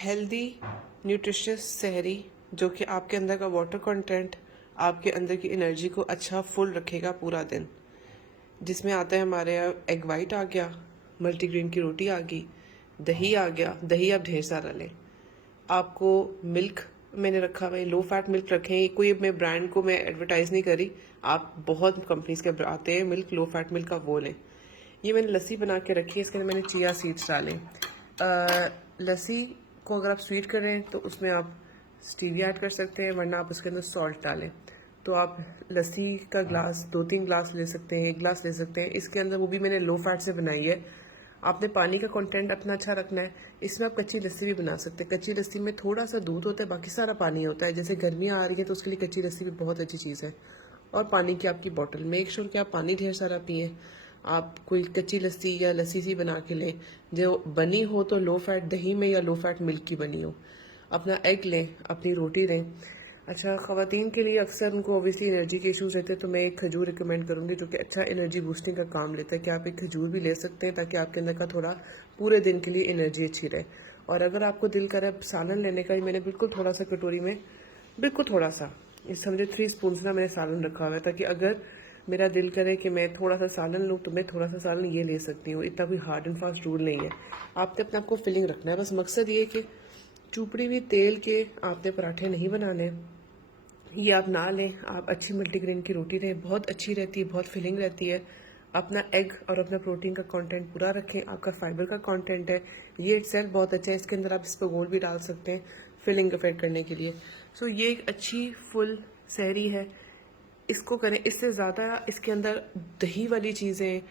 Healthy nutritious सहरी जो कि आपके अंदर का वाटर कंटेंट, आपके अंदर की एनर्जी को अच्छा फुल रखेगा पूरा दिन। जिसमें आता है हमारे यहाँ एग वाइट आ गया, मल्टीग्रेन की रोटी आ गई, दही आ गया। दही आप ढेर सारा लें। आपको मिल्क मैंने रखा हुआ है, लो फैट मिल्क रखें। कोई मैं ब्रांड को मैं एडवर्टाइज नहीं करी, आप बहुत कंपनीज के आते हैं मिल्क, लो फैट मिल्क का वो लें। ये मैंने लस्सी बना के रखी है, इसके अंदर मैंने चिया सीड्स डाले। लस्सी को अगर आप स्वीट करें तो उसमें आप स्टीविया ऐड कर सकते हैं, वरना आप उसके अंदर सॉल्ट डालें। तो आप लस्सी का ग्लास 2-3 ग्लास ले सकते हैं, 1 ग्लास ले सकते हैं। इसके अंदर वो भी मैंने लो फैट से बनाई है। आपने पानी का कंटेंट अपना अच्छा रखना है। इसमें आप कच्ची लस्सी भी बना सकते हैं। कच्ची लस्सी में थोड़ा सा दूध होता है, बाकी सारा पानी होता है। जैसे गर्मियाँ आ रही है तो उसके लिए कच्ची लस्सी भी बहुत अच्छी चीज़ है। और पानी की आपकी बॉटल, मेक श्योर कि आप पानी ढेर सारा पिए। आप कोई कच्ची लस्सी या लस्सी सी बना के लें जो बनी हो तो लो फैट दही में या लो फैट मिल्क की बनी हो। अपना एग लें, अपनी रोटी लें। अच्छा, ख़वातीन के लिए अक्सर उनको ओबियसली एनर्जी के इश्यूज रहते हैं, तो मैं एक खजूर रिकमेंड करूँगी जो कि अच्छा एनर्जी बूस्टिंग का काम लेता है, कि आप एक खजूर भी ले सकते हैं ताकि आपके अंदर का थोड़ा पूरे दिन के लिए एनर्जी अच्छी रहे। और अगर आपको दिल करे सालन लेने का, मैंने बिल्कुल थोड़ा सा कटोरी में, बिल्कुल थोड़ा सा, इस समझे 3 स्पून ना मैंने सालन रखा हुआ है, ताकि अगर मेरा दिल करे कि मैं थोड़ा सा सालन लूँ तो मैं थोड़ा सा सालन ये ले सकती हूँ। इतना कोई हार्ड एंड फास्ट रूल नहीं है। आपने अपने आपको फीलिंग रखना है, बस मकसद ये कि चुपड़ी हुई तेल के आपने पराठे नहीं बनाने, ये आप ना लें। आप अच्छी मल्टीग्रेन की रोटी लें, बहुत अच्छी रहती है, बहुत फिलिंग रहती है। अपना एग और अपना प्रोटीन का कंटेंट पूरा रखें। आपका फाइबर का कंटेंट है, ये इटसेल्फ बहुत अच्छा है। इसके अंदर आप इसपगोल भी डाल सकते हैं फिलिंग इफेक्ट करने के लिए। सो ये एक अच्छी फुल सहरी है, इसको करें। इससे ज़्यादा इसके अंदर दही वाली चीज़ें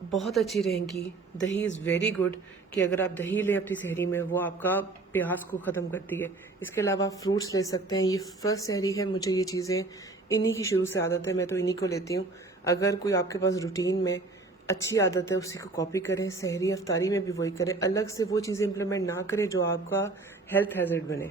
बहुत अच्छी रहेंगी। दही इज़ वेरी गुड, कि अगर आप दही लें अपनी सहरी में, वो आपका प्यास को ख़त्म करती है। इसके अलावा आप फ्रूट्स ले सकते हैं। ये फर्स्ट सहरी है, मुझे ये चीज़ें इन्हीं की शुरू से आदत है, मैं तो इन्हीं को लेती हूँ। अगर कोई आपके पास रूटीन में अच्छी आदत है, उसी को कॉपी करें। सहरी अफ्तारी में भी वही करें, अलग से वो चीज़ें इंप्लीमेंट ना करें जो आपका हेल्थ हैज़र्ड बने।